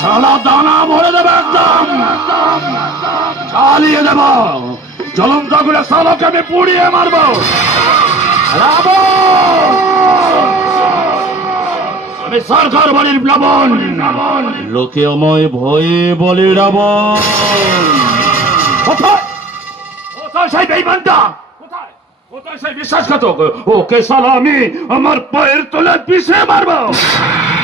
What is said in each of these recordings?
সালা দানা ভরে দেবে একদম। চালিয়ে দেব। জ্বলন্ত করে সালাকে আমি পুড়িয়ে মারবো। আমি সরকার বাড়ির প্লাবন। লোকে আমায় ভয়ে বলে রাবণ। কোথায়? কোথায় সেই বেইমানটা? কোথায়? সেই বিশ্বাসঘাতক? ওকে সালা আমি আমার পায়ের তলে পিষে মারবো।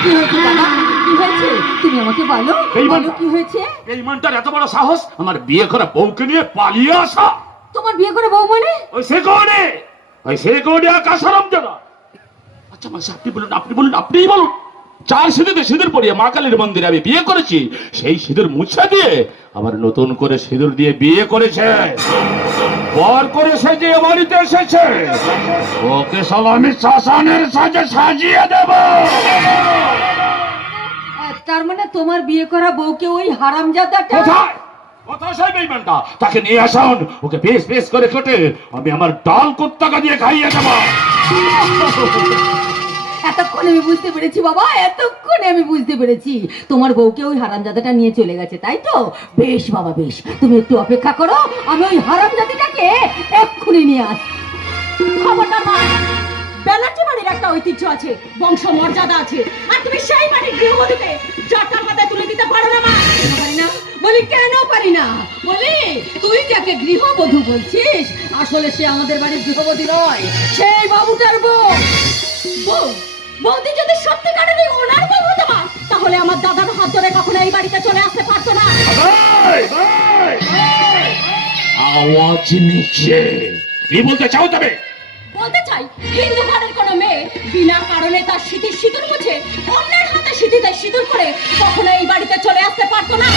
কি হয়েছে? বাবা কি হয়েছে তুমি আমাকে বলো। এই বলো কি হয়েছে? বেইমানটার এত বড় সাহস? আমার বিয়ে করা বউকে নিয়ে পালিয়ে আসা। তোমার বিয়ে করে বউ মানে? ওই সে কোনে ওই সে কোনে আকাশারাম জানা আচ্ছা মাসে আপনি বলুন আপনি বলুন আপনিই বলুন। চার সিঁদুরে সিঁদুর পরিয়ে মা কালীর মন্দিরে আমি বিয়ে করেছি। সেই সিঁদুর মুছে দিয়ে আবার নতুন করে সিঁদুর দিয়ে বিয়ে করেছে। পর করে সে যে বাড়িতে এসেছে। ওকে সব আমি শ্মশানের সাজে সাজিয়ে দেব। তার মানে তোমার বিয়ে করা বউকে ওই হারামজাদাটা কোথায়? কোথায় সেই বেইমানটা? তাকে নিয়ে আসুন। ওকে বেশ বেশ করে কেটে আমি আমার ডাল কুত্তাকা দিয়ে খাইয়ে দেবো। এতক্ষণে আমি বুঝতে পেরেছি বাবা এতক্ষণে আমি বুঝতে পেরেছি। তোমার বউকে ওই হারামজাদাটা নিয়ে চলে গেছে তাই তো? বেশ বাবা বেশ। তুমি একটু অপেক্ষা করো আমি ওই হারামজাদিটাকে এক্ষুনি নিয়ে আসছি খবরদার মা ব্যানার্জি বাড়ির একটা ঐতিহ্য আছে বংশ মর্যাদা আছে। আর তুমি সেই বাড়ির গৃহবধূকে জটার মাথায় তুলে দিতে পারো না মা। পারি না? বলি কেন পারি না? বলি তুই যাকে গৃহবধূ বলছিস আসলে সে আমাদের বাড়ির গৃহবধূ নয় সেই বাবুটার বউ। বউ বৌদি যদি সত্যিকারের এই ওনার বউ হতো মা তাহলে আমার দাদার হাত ধরে কখনো এই বাড়িতে চলে আসতে পারতো না! আওয়াজ নিচে। কি বলতে চাও তবে? বলতে চাই হিন্দু ঘরের কোনো মেয়ে বিনা কারণে তার স্মৃতির সিঁদুর সিঁদুর করে কখনো এই বাড়িতে চলে আসতে পারতো না।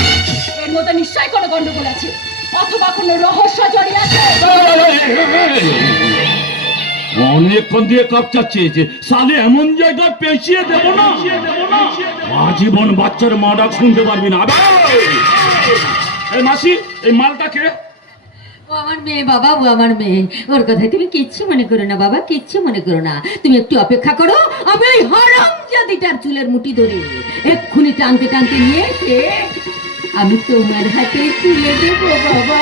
এর মধ্যে নিশ্চয়ই কোনো গন্ডগোল আছে। অথবা কোনো রহস্য জড়িয়ে আছে। অনেকক্ষণ দিয়ে কাপ চাচ্ছে সালে এমন জায়গায় পেঁচিয়ে দেবো না। আজীবন বাচ্চার মা ডাক শুনতে পারবি না। এই মাসি, এই মালটাকে আমার মেয়ে বাবা, ও আমার মেয়ে। ওর কথায় তুমি কিচ্ছু মনে করো না বাবা, কিচ্ছু মনে করো না। তুমি একটু অপেক্ষা করো, আমি ওই হরম জাদিটার চুলের মুঠি ধরে। এক্ষুনি টানতে টানতে নিয়ে এসে আমি তোমার হাতে তুলে দেবো বাবা।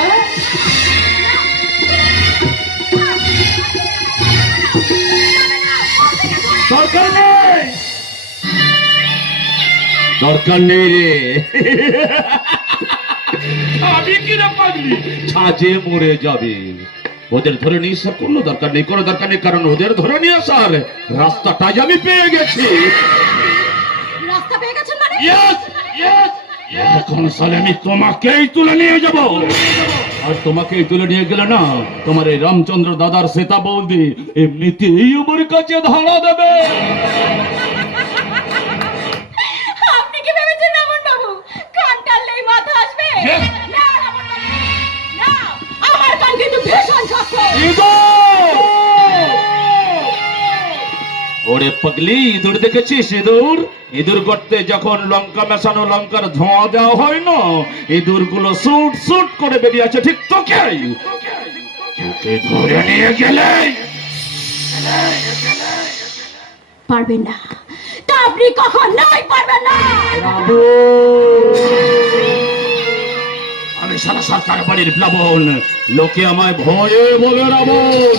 দরকার নেই রে। আমি পাগলি? ছাজে মরে যাবে। ওদের ধরে নিয়ে আসার কোনো দরকার নেই কোনো দরকার নেই কারণ ওদের ধরে নিয়ে আসার রাস্তাটাই আমি পেয়ে গেছি। রাস্তা পেয়ে গেছেন মানে! এখন সালে আমি তোমাকেই তুলে নিয়ে যাব। আর তোমাকেই তুলে নিয়ে গেলে না তোমার এই রামচন্দ্র দাদার সেতা বৌদি এমনিতেই আমার কাছে ধরা দেবে। ওরে পাগলি ইঁদুর দেখেছিস ইঁদুর ইঁদুর করতে যখন লঙ্কা মেশানো লঙ্কার ধোঁয়া দেওয়া হয় না ইঁদুরগুলো সুট সুট করে বেরিয়ে আছে ঠিক তোকে তোকে ধরে নিয়ে গেলে পারবেন না তা আপনি কখন নাই পারবেন না সারা সরকার বাড়ির প্লাবন লোকে আমায় ভয়ে বলে রাবণ।